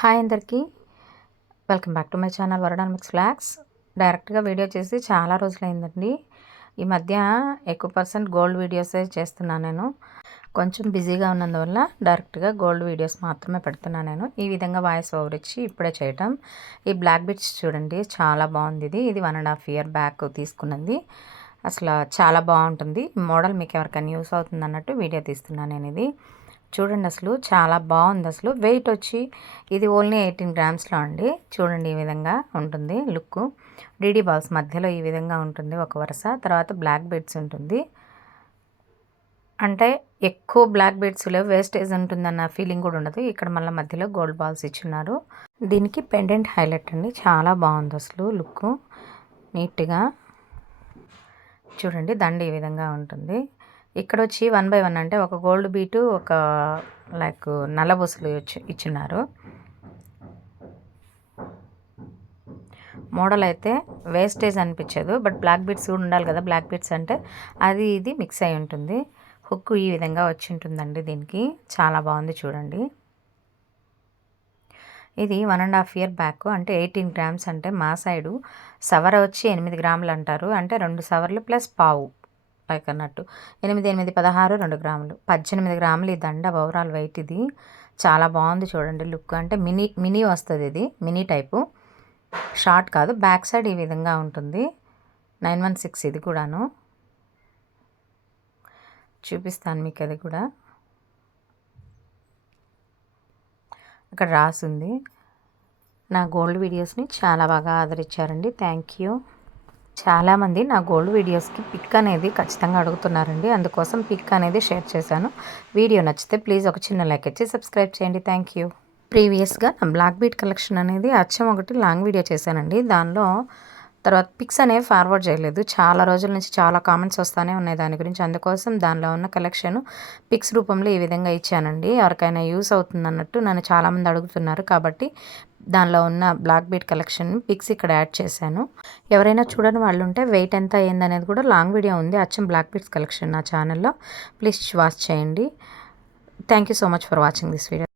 Hi అందరికీ. Welcome back to my channel వరడామిక్స్ ఫ్లాక్స్ డైరెక్ట్గా వీడియో చేసి చాలా రోజులైందండి. ఈ మధ్య ఎక్కువ పర్సెంట్ గోల్డ్ వీడియోసే చేస్తున్నాను నేను. కొంచెం బిజీగా ఉన్నందువల్ల డైరెక్ట్గా గోల్డ్ వీడియోస్ మాత్రమే పెడుతున్నాను నేను. ఈ విధంగా వాయిస్ ఓవర్ ఇచ్చి ఇప్పుడే చేయటం. ఈ బ్లాక్ బిట్స్ చూడండి చాలా బాగుంది ఇది. ఇది one and half year back తీసుకున్నది. అసలు చాలా బాగుంటుంది. మోడల్ మీకు ఎవరికైనా యూస్ అవుతుంది అన్నట్టు వీడియో తీస్తున్నాను నేను ఇది. చూడండి అసలు చాలా బాగుంది అసలు. వెయిట్ వచ్చి ఇది ఓన్లీ ఎయిటీన్ గ్రామ్స్లో అండి. చూడండి ఈ విధంగా ఉంటుంది లుక్. డీడీ బాల్స్ మధ్యలో ఈ విధంగా ఉంటుంది ఒక వరుస. తర్వాత బ్లాక్ బెడ్స్ ఉంటుంది. అంటే ఎక్కువ బ్లాక్ బెడ్స్లో వేస్టేజ్ ఉంటుందన్న ఫీలింగ్ కూడా ఉండదు. ఇక్కడ మళ్ళీ మధ్యలో గోల్డ్ బాల్స్ ఇచ్చున్నారు. దీనికి పెండెంట్ హైలైట్ అండి. చాలా బాగుంది అసలు లుక్. నీట్గా. చూడండి దండ ఈ విధంగా ఉంటుంది. ఇక్కడ వచ్చి వన్ బై వన్ అంటే ఒక గోల్డ్ బీటు ఒక లైక్ నల్లబుసలు ఇచ్చి ఇచ్చినారు మోడల్ అయితే వేస్టేజ్ అనిపించదు బట్ బ్లాక్ బీట్స్ కూడా ఉండాలి కదా బ్లాక్ బీట్స్ అంటే అది ఇది మిక్స్ అయి ఉంటుంది. హుక్ ఈ విధంగా వచ్చి ఉంటుందండి దీనికి. చాలా బాగుంది చూడండి. ఇది one and half year back అంటే ఎయిటీన్ గ్రామ్స్ అంటే మా సైడు సవర వచ్చి ఎనిమిది గ్రాములు అంటారు. అంటే రెండు సవర్లు ప్లస్ పావు. లైక్ అన్నట్టు ఎనిమిది ఎనిమిది పదహారు రెండు గ్రాములు. పద్దెనిమిది గ్రాములు ఈ దండ ఓవరాల్ వెయిట్ ఇది. చాలా బాగుంది చూడండి లుక్ అంటే మినీ మినీ వస్తుంది ఇది. Mini type. షార్ట్ కాదు. బ్యాక్ సైడ్ ఈ విధంగా ఉంటుంది. నైన్ వన్ సిక్స్ ఇది కూడాను. చూపిస్తాను మీకు అది కూడా. అక్కడ రాసింది. నా గోల్డ్ వీడియోస్ని చాలా బాగా ఆదరించారండి. థ్యాంక్ యూ చాలామంది నా గోల్డ్ వీడియోస్కి పిక్ అనేది ఖచ్చితంగా అడుగుతున్నారండి. అందుకోసం పిక్ అనేది షేర్ చేశాను. వీడియో నచ్చితే ప్లీజ్ ఒక చిన్న లైక్ ఇచ్చి సబ్స్క్రైబ్ చేయండి. Thank you. ప్రీవియస్గా నా బ్లాక్ బీట్ కలెక్షన్ అనేది అచ్చం ఒకటి లాంగ్ వీడియో చేశానండి. దానిలో తర్వాత పిక్స్ అనేవి ఫార్వర్డ్ చేయలేదు. చాలా రోజుల నుంచి చాలా కామెంట్స్ వస్తూనే ఉన్నాయి దాని గురించి. అందుకోసం దానిలో ఉన్న కలెక్షన్ పిక్స్ రూపంలో ఈ విధంగా ఇచ్చానండి. ఎవరికైనా యూస్ అవుతుంది అన్నట్టు నన్ను చాలామంది అడుగుతున్నారు కాబట్టి దానిలో ఉన్న బ్లాక్ బీట్ కలెక్షన్ పిక్స్ ఇక్కడ యాడ్ చేశాను. ఎవరైనా చూడని వాళ్ళు ఉంటే వెయిట్ ఎంత అయ్యింది అనేది కూడా లాంగ్ వీడియో ఉంది. అచ్చం బ్లాక్ బీట్స్ కలెక్షన్ నా ఛానల్లో. ప్లీజ్ వాచ్ చేయండి. Thank you so much for watching this video.